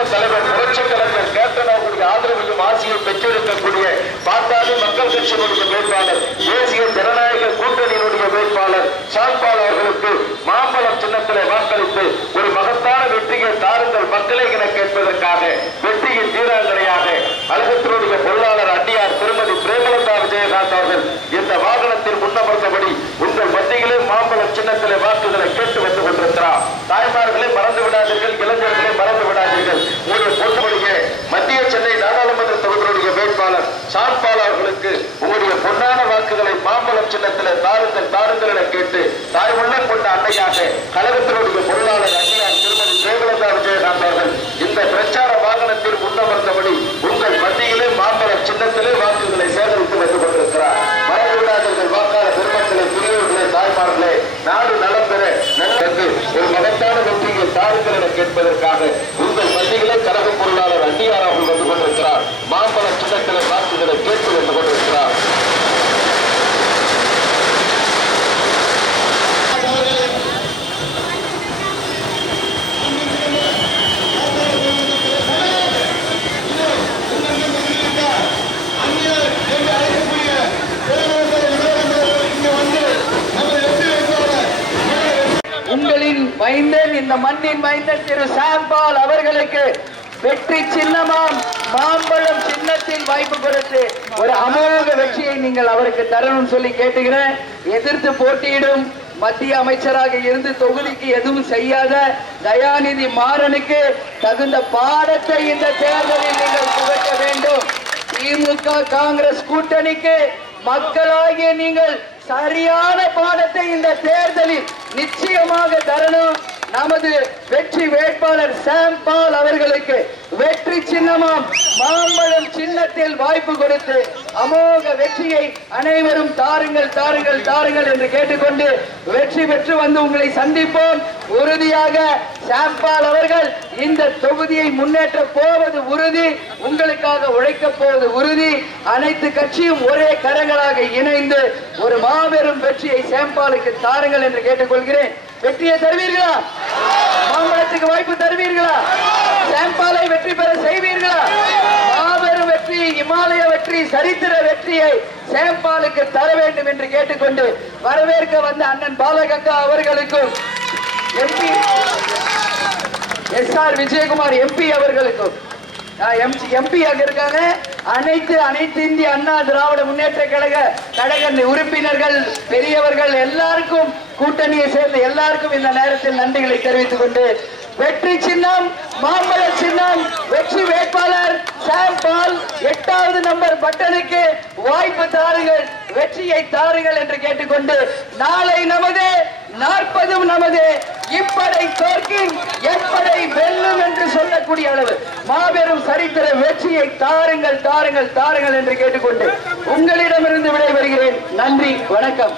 உத்தம தலைவர் புரட்சி கலைஞர் கேப்டன் அவர்களுடைய ஆதரவையும் ஆசையும் பெற்றிருக்கக்கூடிய பாட்டாளி மக்கள் கட்சியினுடைய வேட்பாளர் தேசிய ஜனநாயக கூட்டணியினுடைய வேட்பாளர் சாந்பால் அவர்களுக்கு மாம்பழம் சின்னத்திலே வாக்களித்து ஒரு மகத்தான வெற்றியை தாருங்கள் மக்களை என கேட்பதற்காக வெற்றியின் வீராங்கனையாக அழகத்தினுடைய பொருளாளர் அட்டியார் திருமதி பிரேமலதா விஜயகாந்த் அவர்கள் இந்த வாகனத்தில் முன்னமர்ந்தபடி உங்கள் மத்தியிலே மாம்பழம் சின்னத்திலே வாக்குகளை கேட்டு வந்து கொண்டிருக்கிறார். தாய்மார்களே மறந்து விடாதீர்கள் இளைஞர்களே மறந்து விடாதீர்கள். உங்களுடைய பொன்னமடிய மத்திய சென்னை நாடாளுமன்ற தொகுதியுடைய வேட்பாளர் சாந்பால் அவர்களுக்கு உங்களுடைய பொன்னான வாக்குகளை மாம்பழம் சின்னத்திலே தாருங்கள் தாருங்கள் என கேட்டு தாய் உள்ளம் கொண்ட அன்னையாக கழகத்தினுடைய பொருளாளர் அன்னையார் திருமதி பிரேமலதா விஜயகாந்த் அவர்கள் இந்த பிரச்சார வாகனத்தில் முன்னமர்ந்தபடி உங்கள் மத்தியிலே மாம்பழம் சின்னத்திலே வாக்குகளை சேகரித்து வந்து கொண்டிருக்கிறார் மறந்து விடாதீர்கள் வாக்காளர் பெருமக்களே பெரியவர்களே தாய்மார்களே நாடு நலம் பெற நல்லது ஒரு மகத்தான வெற்றியை தாருங்கள் என கேட்பதற்காக உங்கள் மத்தியிலே கழக பொருளாளர் அன்னியார் அவர்கள் வந்து கொண்டிருக்கிறார். மாம்பழம் சின்னத்திலே வாக்குகளை கேட்டு வந்து கொண்டிருக்கிறார் உங்களின் மைந்தன் இந்த மண்ணின் மைந்தன் திரு சாம்பால் அவர்களுக்கு வெற்றி சின்னமாம். மாம்பழம் சின்னத்தில் வாய்ப்பு கொடுத்து ஒரு அமோக வெற்றியை நீங்கள் அவருக்கு தரணும் சொல்லி கேட்டுகிறேன் எதிர்த்து போட்டியிடும் மத்திய அமைச்சராக இருந்து தொகுதிக்கு எதுவும் செய்யாத தயாநிதி மாறனுக்கு தகுந்த பாடத்தை இந்த தேர்தலில் நீங்கள் புகட்ட வேண்டும். திமுக காங்கிரஸ் கூட்டணிக்கு மக்களாகிய நீங்கள் சரியான பாடத்தை இந்த தேர்தலில் நிச்சயமாக தரணும். நமது வெற்றி வேட்பாளர் சாம் பால் அவர்களுக்கு வெற்றி சின்னமாம். மாம்பழம் சின்னத்தில் வாய்ப்பு கொடுத்து அமோக வெற்றியை அனைவரும் தாருங்கள் தாருங்கள் தாருங்கள் என்று கேட்டுக்கொண்டு வெற்றி பெற்று வந்து உங்களை சந்திப்போம். உறுதியாக சாம்பால் அவர்கள் இந்த தொகுதியை முன்னேற்ற போவது உறுதி உங்களுக்காக உழைக்கப் போவது உறுதி. அனைத்து கட்சியும் ஒரே கரங்களாக இணைந்து ஒரு மாபெரும் வெற்றியை சேம்பாலுக்கு தாருங்கள் என்று கேட்டுக்கொள்கிறேன். வெற்றியை தருவீர்களா? மாம்பழத்துக்கு வாய்ப்பு தருவீர்களா? சாம்பாலை வெற்றி பெற செய்வீர்களா? மாபெரும் வெற்றி இமாலய வெற்றி சரித்திர வெற்றியை சேம்பாலுக்கு தர வேண்டும் என்று கேட்டுக்கொண்டு வரவேற்க வந்த அண்ணன் பாலகங்கா அவர்களுக்கும் MP S R Vijayakumar MP அவர்களுக்கும் எம்பி இருக்காங்க. அனைத்து அனைத்து இந்திய அண்ணா திராவிட முன்னேற்ற கழக கழக உறுப்பினர்கள் பெரியவர்கள் எல்லாருக்கும் கூட்டணியை சேர்ந்த எல்லாருக்கும் இந்த நேரத்தில் நன்றிகளை தெரிவித்துக் கொண்டு வெற்றி சின்னம் மாம்பழ சின்னம் வெற்றி வேட்பாளர் சாம் பால் எட்டாவது நம்பர் பட்டனுக்கு வாய்ப்பு தாருங்கள் வெற்றியை தாருங்கள் என்று கேட்டுக்கொண்டு நாளை நமது நாற்பதும் நமது இப்படை தோற்கின் எப்படை வெல்லும் என்று சொல்லக்கூடிய அளவு. மாபெரும் சரித்திர வெற்றியை தாருங்கள் தாருங்கள் தாருங்கள் என்று கேட்டுக்கொண்டு உங்களிடமிருந்து விடைபெறுகிறேன். நன்றி வணக்கம்.